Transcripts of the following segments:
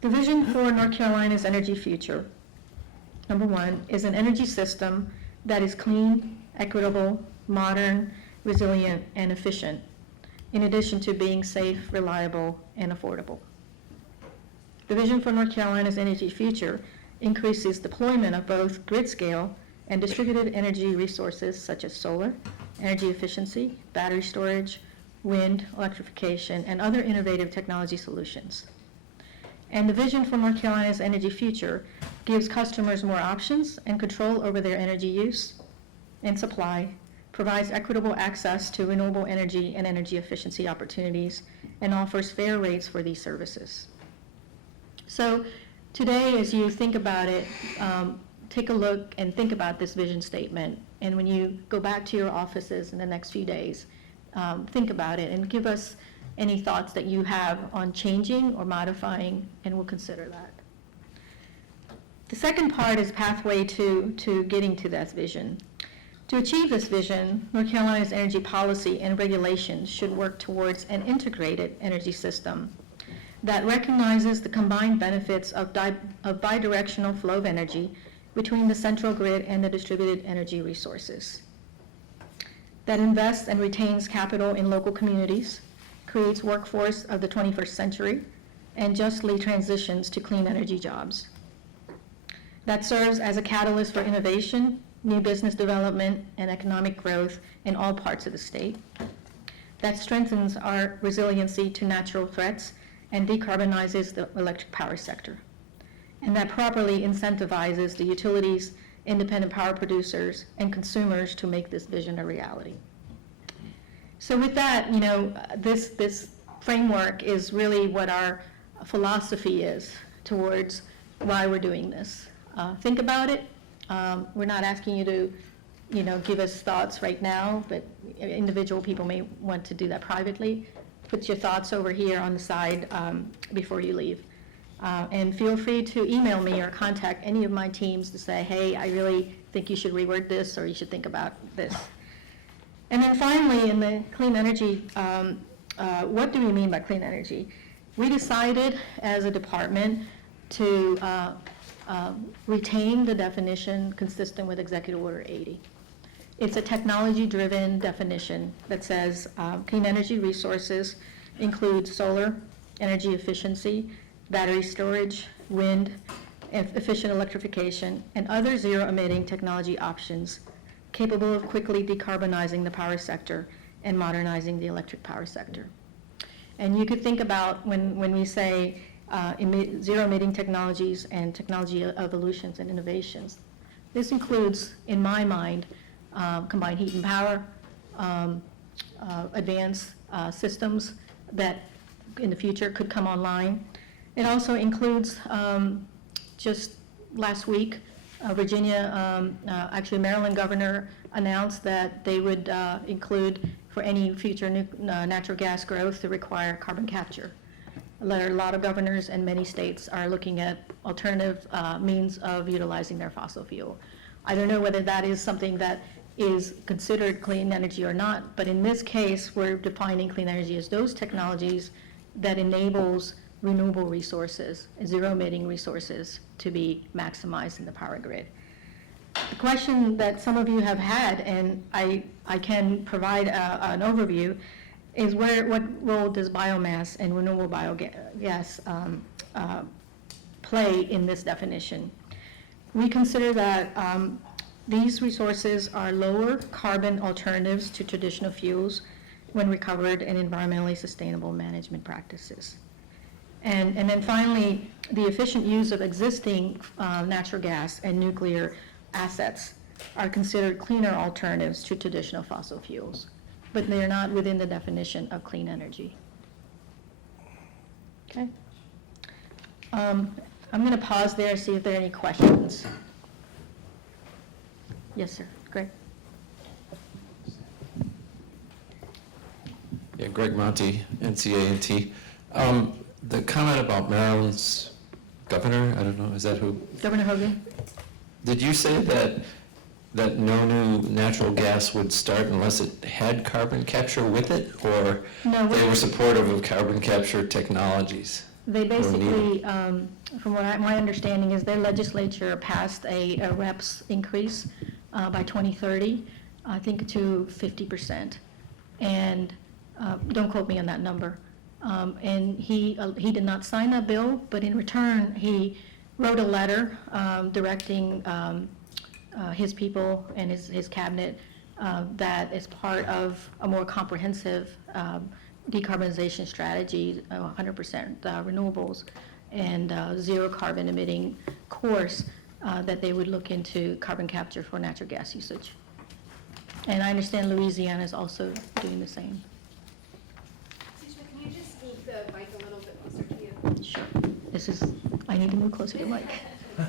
The vision for North Carolina's energy future, number one, is an energy system that is clean, equitable, modern, resilient, and efficient, in addition to being safe, reliable, and affordable. The vision for North Carolina's energy future increases deployment of both grid-scale and distributed energy resources such as solar, energy efficiency, battery storage, wind, electrification, and other innovative technology solutions. And the vision for North Carolina's energy future gives customers more options and control over their energy use and supply, provides equitable access to renewable energy and energy efficiency opportunities, and offers fair rates for these services. So today, as you think about it, take a look and think about this vision statement. And when you go back to your offices in the next few days, think about it and give us any thoughts that you have on changing or modifying, and we'll consider that. The second part is pathway to getting to that vision. To achieve this vision, North Carolina's energy policy and regulations should work towards an integrated energy system that recognizes the combined benefits of bidirectional flow of energy between the central grid and the distributed energy resources, that invests and retains capital in local communities, creates workforce of the 21st century, and justly transitions to clean energy jobs, that serves as a catalyst for innovation, new business development, and economic growth in all parts of the state, that strengthens our resiliency to natural threats and decarbonizes the electric power sector, and that properly incentivizes the utilities, independent power producers, and consumers to make this vision a reality. So with that, this framework is really what our philosophy is towards why we're doing this. Think about it. We're not asking you to, give us thoughts right now, but individual people may want to do that privately. Put your thoughts over here on the side before you leave. And feel free to email me or contact any of my teams to say, hey, I really think you should reword this or you should think about this. And then finally, in the clean energy, what do we mean by clean energy? We decided as a department to retain the definition consistent with Executive Order 80. It's a technology-driven definition that says clean energy resources include solar, energy efficiency, battery storage, wind, efficient electrification, and other zero-emitting technology options capable of quickly decarbonizing the power sector and modernizing the electric power sector. And you could think about when we say zero-emitting technologies and technology evolutions and innovations, this includes, in my mind, combined heat and power, advanced systems that in the future could come online. It also includes, just last week, Virginia, actually Maryland governor announced that they would include for any future natural gas growth to require carbon capture. A lot of governors and many states are looking at alternative means of utilizing their fossil fuel. I don't know whether that is something that is considered clean energy or not, but in this case, we're defining clean energy as those technologies that enables renewable resources, zero-emitting resources to be maximized in the power grid. The question that some of you have had, and I can provide an overview, is what role does biomass and renewable biogas play in this definition? We consider that these resources are lower carbon alternatives to traditional fuels when recovered in environmentally sustainable management practices. And then finally, the efficient use of existing natural gas and nuclear assets are considered cleaner alternatives to traditional fossil fuels, but they're not within the definition of clean energy. Okay. I'm going to pause there, see if there are any questions. Yes, sir. Greg. Yeah, Greg Monty, NCA&T. The comment about Maryland's governor, I don't know, is that who? Governor Hogan. Did you say that no new natural gas would start unless it had carbon capture with it, or No, they were supportive of carbon capture technologies? They basically, from what my understanding is, their legislature passed a reps increase by 2030, I think to 50%. And don't quote me on that number. And he did not sign that bill, but in return, he wrote a letter directing his people and his cabinet that is part of a more comprehensive decarbonization strategy, 100% renewables, and zero carbon emitting course that they would look into carbon capture for natural gas usage. And I understand Louisiana is also doing the same. Sushma, can you just speak the mic a little bit closer to you? Sure. I need to move closer to the mic. All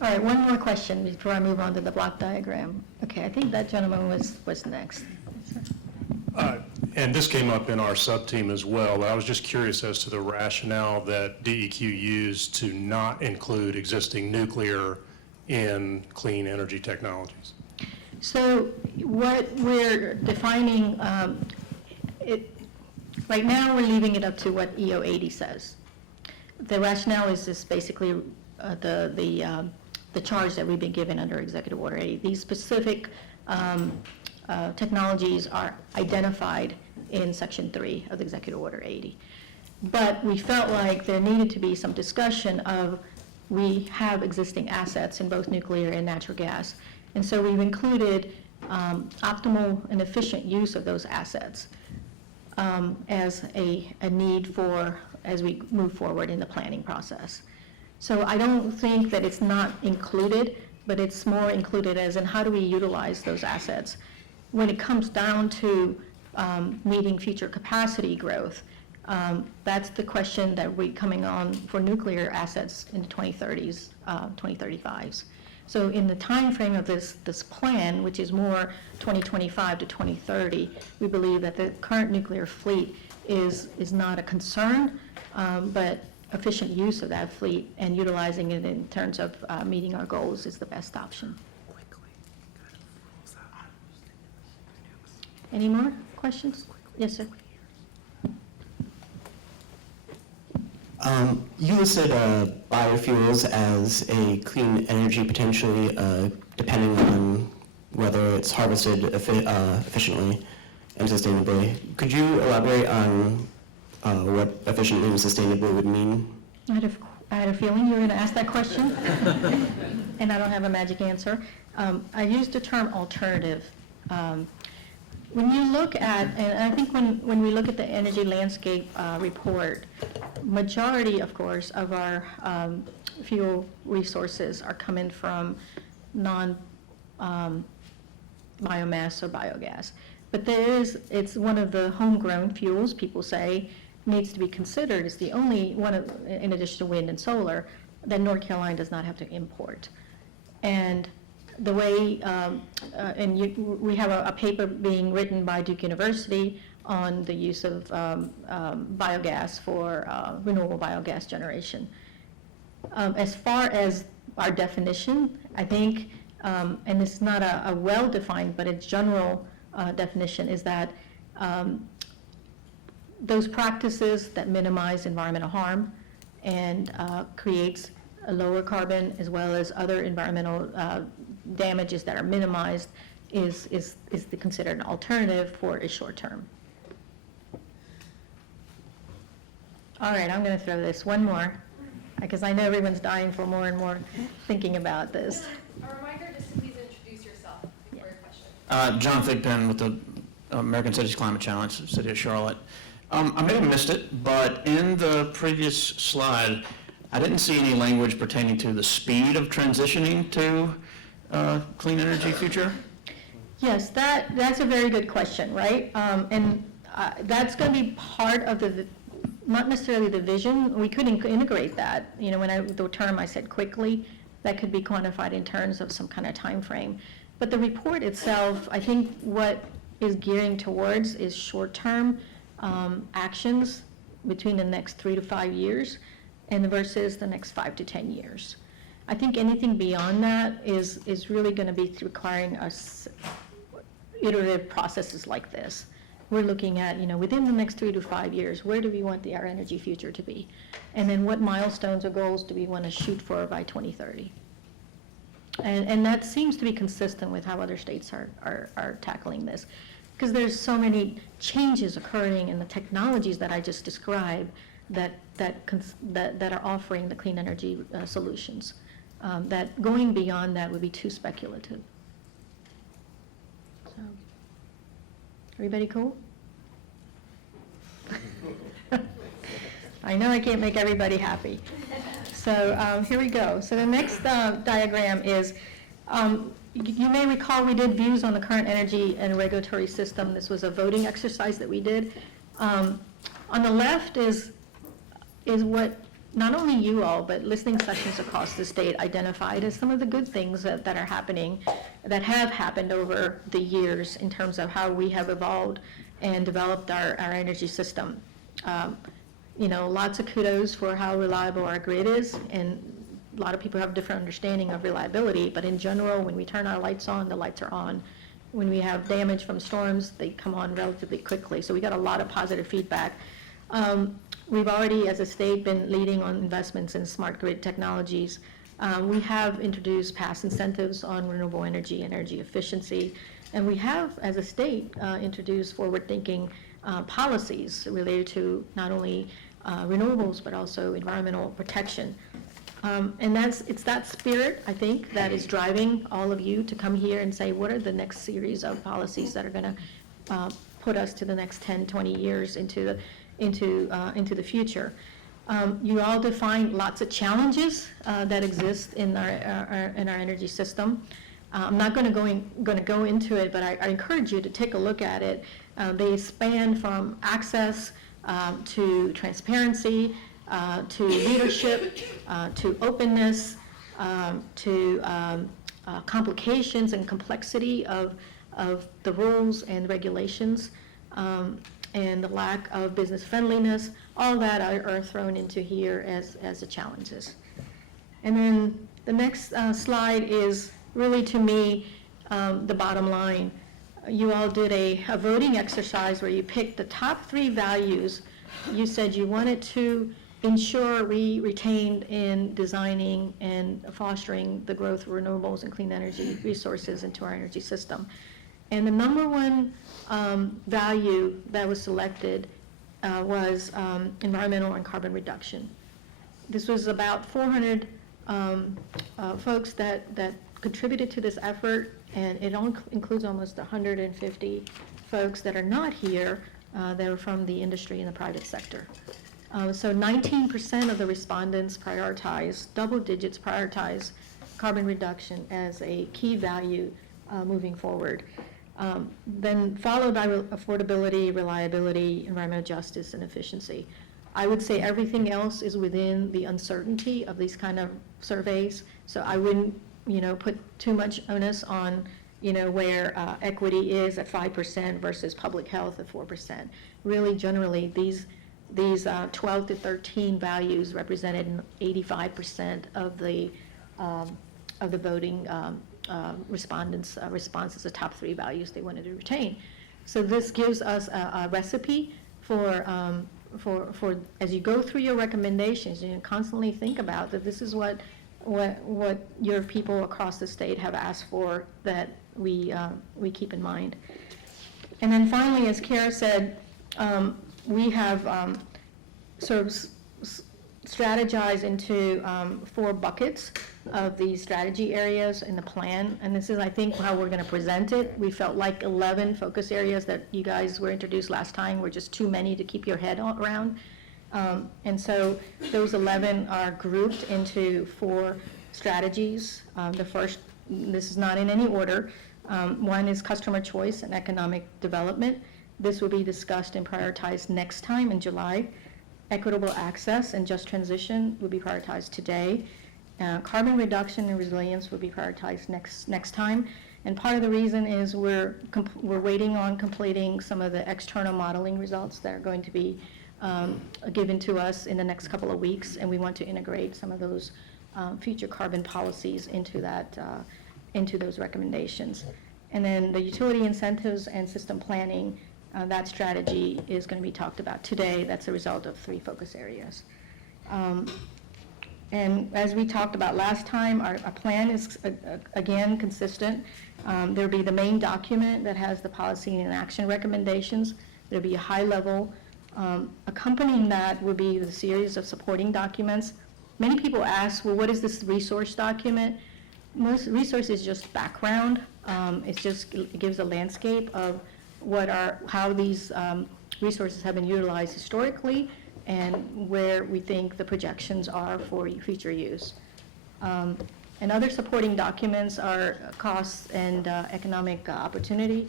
right, one more question before I move on to the block diagram. Okay, I think that gentleman was next. And this came up in our sub-team as well. I was just curious as to the rationale that DEQ used to not include existing nuclear in clean energy technologies. So what we're defining, right now we're leaving it up to what EO 80 says. The rationale is just basically the charge that we've been given under Executive Order 80. These specific technologies are identified in Section 3 of the Executive Order 80. But we felt like there needed to be some discussion of, we have existing assets in both nuclear and natural gas. And so we've included optimal and efficient use of those assets as a need for, as we move forward in the planning process. So I don't think that it's not included, but it's more included as in how do we utilize those assets. When it comes down to meeting future capacity growth, that's the question that we're coming on for nuclear assets in the 2030s, 2035s. So in the time frame of this plan, which is more 2025 to 2030, we believe that the current nuclear fleet is not a concern, but efficient use of that fleet and utilizing it in terms of meeting our goals is the best option. Any more questions? Yes, sir. You listed biofuels as a clean energy potentially, depending on whether it's harvested efficiently and sustainably. Could you elaborate on what efficiently and sustainably would mean? I had a feeling you were going to ask that question, and I don't have a magic answer. I used the term alternative. When you look at, and I think when we look at the energy landscape report, majority, of course, of our fuel resources are coming from non-biomass or biogas. But it's one of the homegrown fuels, people say, needs to be considered. It's the only one, in addition to wind and solar, that North Carolina does not have to import. And the way, we have a paper being written by Duke University on the use of biogas for renewable biogas generation. As far as our definition, I think, and it's not a well-defined, but its general definition is that those practices that minimize environmental harm and creates a lower carbon as well as other environmental damages that are minimized is considered an alternative for a short term. All right, I'm going to throw this one more because I know everyone's dying for more and more thinking about this. A reminder just to please introduce yourself before your question. John Thigpen with the American Cities Climate Challenge, City of Charlotte. I may have missed it, but in the previous slide, I didn't see any language pertaining to the speed of transitioning to clean energy future. Yes, that's a very good question, right? And that's going to be part of not necessarily the vision. We could integrate that. You know, the term I said quickly, that could be quantified in terms of some kind of time frame. But the report itself, I think what is gearing towards is short-term actions between the next 3 to 5 years and versus the next 5 to 10 years. I think anything beyond that is really going to be requiring us iterative processes like this, we're looking at, within the next 3 to 5 years, where do we want our energy future to be? And then what milestones or goals do we want to shoot for by 2030? And that seems to be consistent with how other states are tackling this. Because there's so many changes occurring in the technologies that I just described that are offering the clean energy solutions. That going beyond that would be too speculative. So, everybody cool? I know I can't make everybody happy. So here we go. So the next diagram is, you may recall we did views on the current energy and regulatory system. This was a voting exercise that we did. On the left is what not only you all, but listening sessions across the state identified as some of the good things that are happening, that have happened over the years in terms of how we have evolved and developed our energy system. Lots of kudos for how reliable our grid is, and a lot of people have a different understanding of reliability, but in general, when we turn our lights on, the lights are on. When we have damage from storms, they come on relatively quickly, so we got a lot of positive feedback. We've already, as a state, been leading on investments in smart grid technologies. We have introduced past incentives on renewable energy, energy efficiency, and we have, as a state, introduced forward-thinking policies related to not only renewables, but also environmental protection. And it's that spirit, I think, that is driving all of you to come here and say, what are the next series of policies that are going to put us to the next 10, 20 years into the future. You all define lots of challenges that exist in our energy system. I'm not going to go into it, but I encourage you to take a look at it. They span from access to transparency, to leadership, to openness, to complications and complexity of the rules and regulations, and the lack of business friendliness. All that are thrown into here as the challenges. And then the next slide is really, to me, the bottom line. You all did a voting exercise where you picked the top 3 values. You said you wanted to ensure we retained in designing and fostering the growth of renewables and clean energy resources into our energy system. And the number 1 value that was selected was environmental and carbon reduction. This was about 400 folks that contributed to this effort, and it includes almost 150 folks that are not here, that are from the industry and the private sector. So 19% of the respondents prioritized, double digits prioritized carbon reduction as a key value moving forward. Then followed by affordability, reliability, environmental justice, and efficiency. I would say everything else is within the uncertainty of these kind of surveys, so I wouldn't, put too much onus on, where equity is at 5% versus public health at 4%. Really, generally, these 12 to 13 values represented 85% of the voting respondents' responses, the top 3 values they wanted to retain. So this gives us a recipe for as you go through your recommendations, you constantly think about that this is what your people across the state have asked for, that we keep in mind. And then finally, as Kara said, we have sort of strategized into 4 buckets of these strategy areas in the plan, and this is, I think, how we're going to present it. We felt like 11 focus areas that you guys were introduced last time were just too many to keep your head around, and so those 11 are grouped into 4 strategies. The first, this is not in any order, one is customer choice and economic development. This will be discussed and prioritized next time in July. Equitable access and just transition will be prioritized today. Carbon reduction and resilience will be prioritized next time. And part of the reason is we're waiting on completing some of the external modeling results that are going to be given to us in the next couple of weeks, and we want to integrate some of those future carbon policies into those recommendations. And then the utility incentives and system planning That strategy is going to be talked about today. That's a result of 3 focus areas. And as we talked about last time, our plan is, again, consistent. There'll be the main document that has the policy and action recommendations. There'll be a high level. Accompanying that will be the series of supporting documents. Many people ask, well, what is this resource document? Most resource is just background. It gives a landscape of how these resources have been utilized historically and where we think the projections are for future use. And other supporting documents are costs and economic opportunity.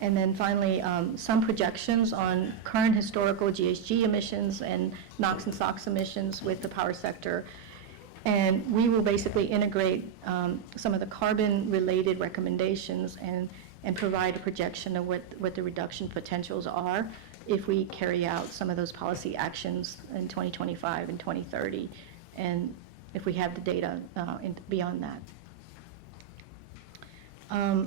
And then finally, some projections on current historical GHG emissions and NOx and SOx emissions with the power sector. And we will basically integrate some of the carbon-related recommendations and provide a projection of what the reduction potentials are if we carry out some of those policy actions in 2025 and 2030, and if we have the data beyond that.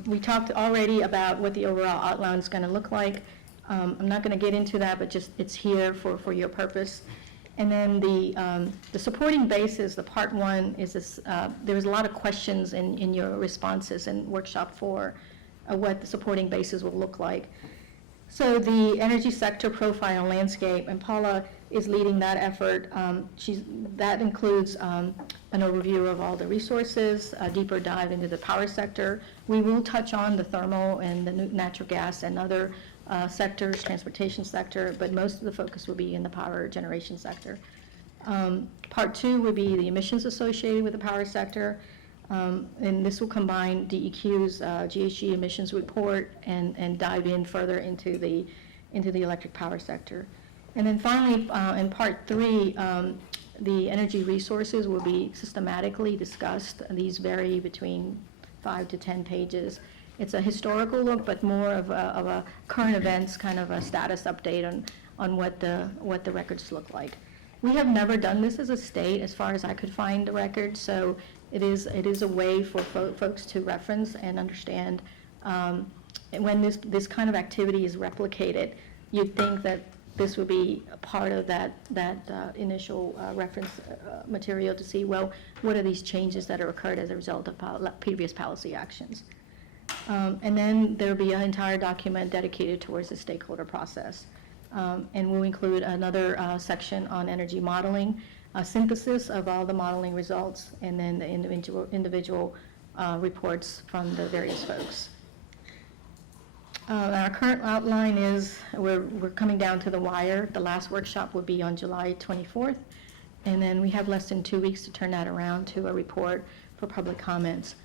We talked already about what the overall outline is going to look like. I'm not going to get into that, but just it's here for your purpose. And then the supporting basis, the part 1, is this. There was a lot of questions in your responses in workshop 4 of what the supporting basis will look like. So the energy sector profile and landscape, and Paula is leading that effort. That includes an overview of all the resources, a deeper dive into the power sector. We will touch on the thermal and the natural gas and other sectors, transportation sector, but most of the focus will be in the power generation sector. Part 2 would be the emissions associated with the power sector. And this will combine DEQ's GHG emissions report and dive in further into the electric power sector. And then finally, in part 3, the energy resources will be systematically discussed. These vary between 5 to 10 pages. It's a historical look, but more of a current events kind of a status update on what the records look like. We have never done this as a state, as far as I could find the record, so it is a way for folks to reference and understand. And when this kind of activity is replicated, you'd think that this would be a part of that initial reference material to see, well, what are these changes that have occurred as a result of previous policy actions? And then there'll be an entire document dedicated towards the stakeholder process. And we'll include another section on energy modeling, a synthesis of all the modeling results, and then the individual reports from the various folks. Our current outline is we're coming down to the wire. The last workshop will be on July 24th, and then we have less than 2 weeks to turn that around to a report for public comments.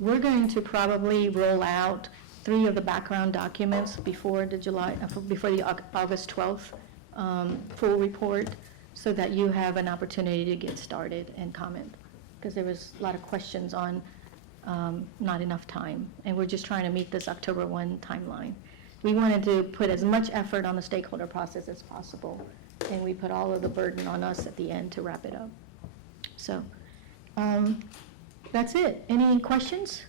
We're going to probably roll out 3 of the background documents before the August 12th full report, so that you have an opportunity to get started and comment, because there was a lot of questions on not enough time, and we're just trying to meet this October 1 timeline. We wanted to put as much effort on the stakeholder process as possible, and we put all of the burden on us at the end to wrap it up. So that's it. Any questions?